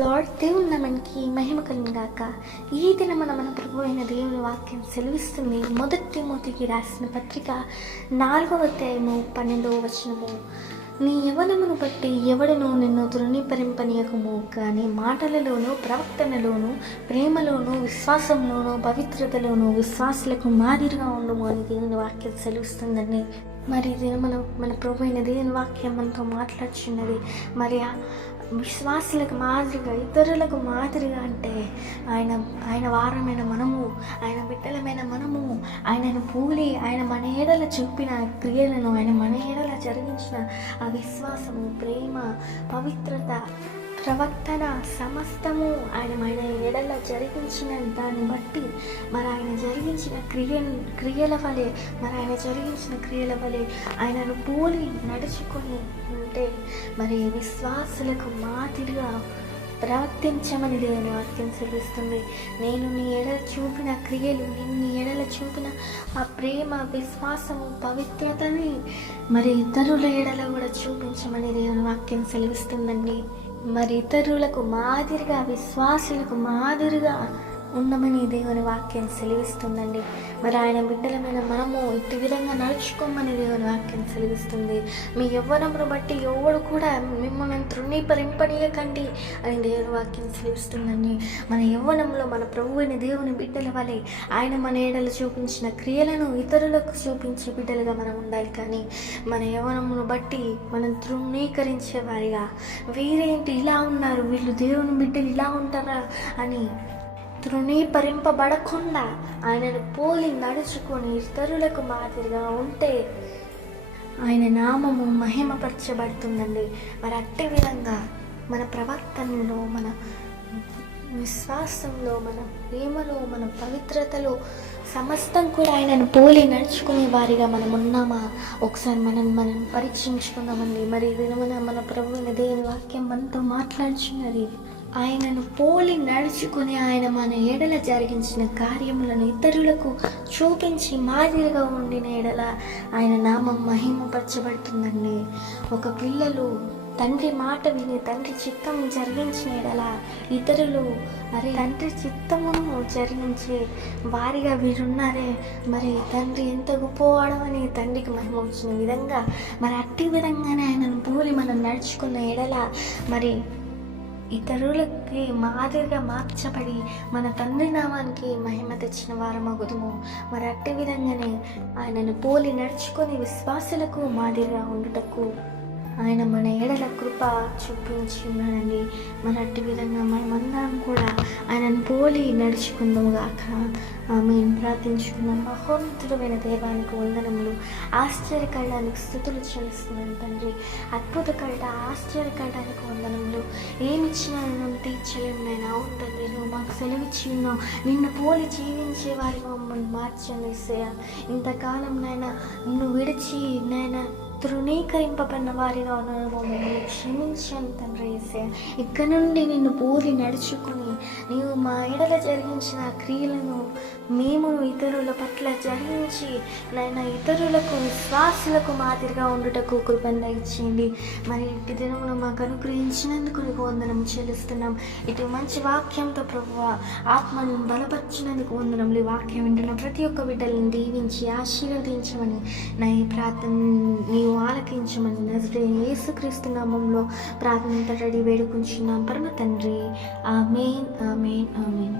Lord. దేవుని నామానికి మహిమ కలుగును గాక. ఈ దినమున మన ప్రభు అయిన దేవుని వాక్యం సెలవిస్తుంది. మొదటి తిమోతికి రాసిన పత్రిక 4వ అధ్యాయము 12వ వచనము. నీ యవ్వనమును బట్టి ఎవడను నిన్ను తృణీకరింపనీయకుము, కానీ మాటలలోను, ప్రవర్తనలోను, ప్రేమలోను, విశ్వాసంలోను, పవిత్రతలోను విశ్వాసులకు మాదిరిగా ఉండుము అని దేవుని వాక్యం సెలవిస్తుందండి. మరి మన ప్రభు అయిన దేవుని వాక్యం మనతో మాట్లాడుచున్నది. మరి విశ్వాసులకు మాదిరిగా, ఇతరులకు మాదిరిగా అంటే ఆయన వారమైన మనము, ఆయన బిడ్డలమైన మనము ఆయనను పూలి ఆయన మన ఏడల చూపిన క్రియలను, ఆయన మన ఏడల జరిగించిన ఆ విశ్వాసము, ప్రేమ, పవిత్రత, ప్రవర్తన సమస్తము ఆయన ఎడల జరిగించిన దాన్ని బట్టి మరి ఆయన జరిగించిన క్రియల వలె ఆయనను పోలి నడుచుకొని ఉంటే మరి విశ్వాసులకు మాదిరిగా ప్రవర్తించమని దేవుని వాక్యం సెలవిస్తుంది. నేను నీ ఎడల చూపిన క్రియలు, నేను నీ ఎడల చూపిన ఆ ప్రేమ, విశ్వాసము, పవిత్రతని మరి ఇతరుల ఎడల కూడా చూపించమని దేవుని వాక్యం సెలవిస్తుందండి. మరి ఇతరులకు మాదిరిగా, విశ్వాసులకు మాదిరిగా ఉండమని దేవుని వాక్యం సెలవిస్తుందండి. మరి ఆయన బిడ్డలమైన మనము ఇటు విధంగా నడుచుకోమని దేవుని వాక్యం సెలవిస్తుంది. మీ యవ్వనమును బట్టి ఎవడు కూడా మిమ్మల్ని తృణీకరింపనీయకండి అని దేవుని వాక్యం సెలవిస్తుందండి. మన యవ్వనంలో మన ప్రభువుని దేవుని బిడ్డల వలె ఆయన మన ఏడలు చూపించిన క్రియలను ఇతరులకు చూపించే బిడ్డలుగా మనం ఉండాలి. కానీ మన యవ్వనమును బట్టి మనం తృణీకరించే వారిగా, వీరేంటి ఇలా ఉన్నారు, వీళ్ళు దేవుని బిడ్డలు ఇలా ఉంటారా అని తృణీకరింపబడకుండా ఆయనను పోలి నడుచుకొని ఇతరులకు మాదిరిగా ఉంటే ఆయన నామము మహిమపరచబడుతుందండి. మరి అట్టి విధంగా మన ప్రవర్తనలో, మన విశ్వాసంలో, మన ప్రేమలో, మన పవిత్రతలో సమస్తం కూడా ఆయనను పోలి నడుచుకునే వారిగా మనం ఉన్నామా? ఒకసారి మనం పరీక్షించుకుందామండి. మరి మన ప్రభువుని దేవుని వాక్యం మనతో మాట్లాడుచున్నది. ఆయనను పోలి నడుచుకుని ఆయన మన ఎడల జరిగించిన కార్యములను ఇతరులకు చూపించి మాదిరిగా ఉండిన ఎడల ఆయన నామం మహిమపరచబడుతుందండి. ఒక పిల్లలు తండ్రి మాట విని తండ్రి చిత్తం జరిగించిన ఎడల ఇతరులు మరి తండ్రి చిత్తమును జరిగించే వారిగా వీరున్నారే, మరి తండ్రి ఎంత గొప్పవాడో అని తండ్రికి మహిమ వచ్చిన విధంగా మరి అట్టి విధంగానే ఆయనను పోలి మనం నడుచుకున్న ఎడల మరి ఇతరులకి మాదిరిగా మార్చబడి మన తండ్రి నామానికి మహిమ తెచ్చిన వారమగుదుము. మరి అట్టి విధంగానే ఆయనను పోలి నడుచుకొని విశ్వాసులకు మాదిరిగా ఉండుటకు ఆయన మన ఏడల కృప చూపించి ఉన్నాడండి. మరి అట్టి విధంగా మనమందరం కూడా ఆయనను పోలి నడుచుకుందాము గాక. ఆమేన్. ప్రార్థించుకుందాం. మహోన్నతుడైన దేవానికి వందనములు, ఆశ్చర్యకరడానికి స్తుతులు చెల్లిస్తున్నాను తండ్రి. అద్భుతకరడ, ఆశ్చర్యకరడానికి వందనములు. ఏమిచ్చినా నేను తీర్చలేము నాయన. అవును తండ్రి, నువ్వు మాకు సెలవిచ్చి ఉన్నావు. నిన్ను పోలి జీవించే వారి మమ్మల్ని మార్చండి యేసయ్యా. ఇంతకాలం నాయన నిన్ను విడిచి నాయన తృణీకరింపబడిన వారిగా ఉన్నాను, మమ్మల్ని క్షమించాను తండ్రి యేసయ్యా. ఇక్కడ నుండి నిన్ను పోలి నడుచుకుని నీవు మా ఎడల జరిగించిన క్రియలను మేము ఇతరుల పట్ల జరిగించి నాయన ఇతరులకు, విశ్వాసులకు మాదిరిగా ఉండుటకు కృపను ఇచ్చేయండి. మరి ఇటు దినమును మాకు అనుగ్రహించినందుకు నీకు వందనం చెల్లిస్తున్నాం. ఇటు మంచి వాక్యంతో ప్రభువా ఆత్మను బలపరిచినందుకు వందనములు. ఈ వాక్యం వింటున్న ప్రతి ఒక్క బిడ్డలను దీవించి ఆశీర్వదించమని నా ఈ ప్రార్థన నీవు ఆలకించమని నజరేయుడైన యేసుక్రీస్తు నామములో ప్రార్థన తరడి వేడుకుంటున్నాం పరమ తండ్రి. ఆమేన్, ఆమేన్, ఆమేన్.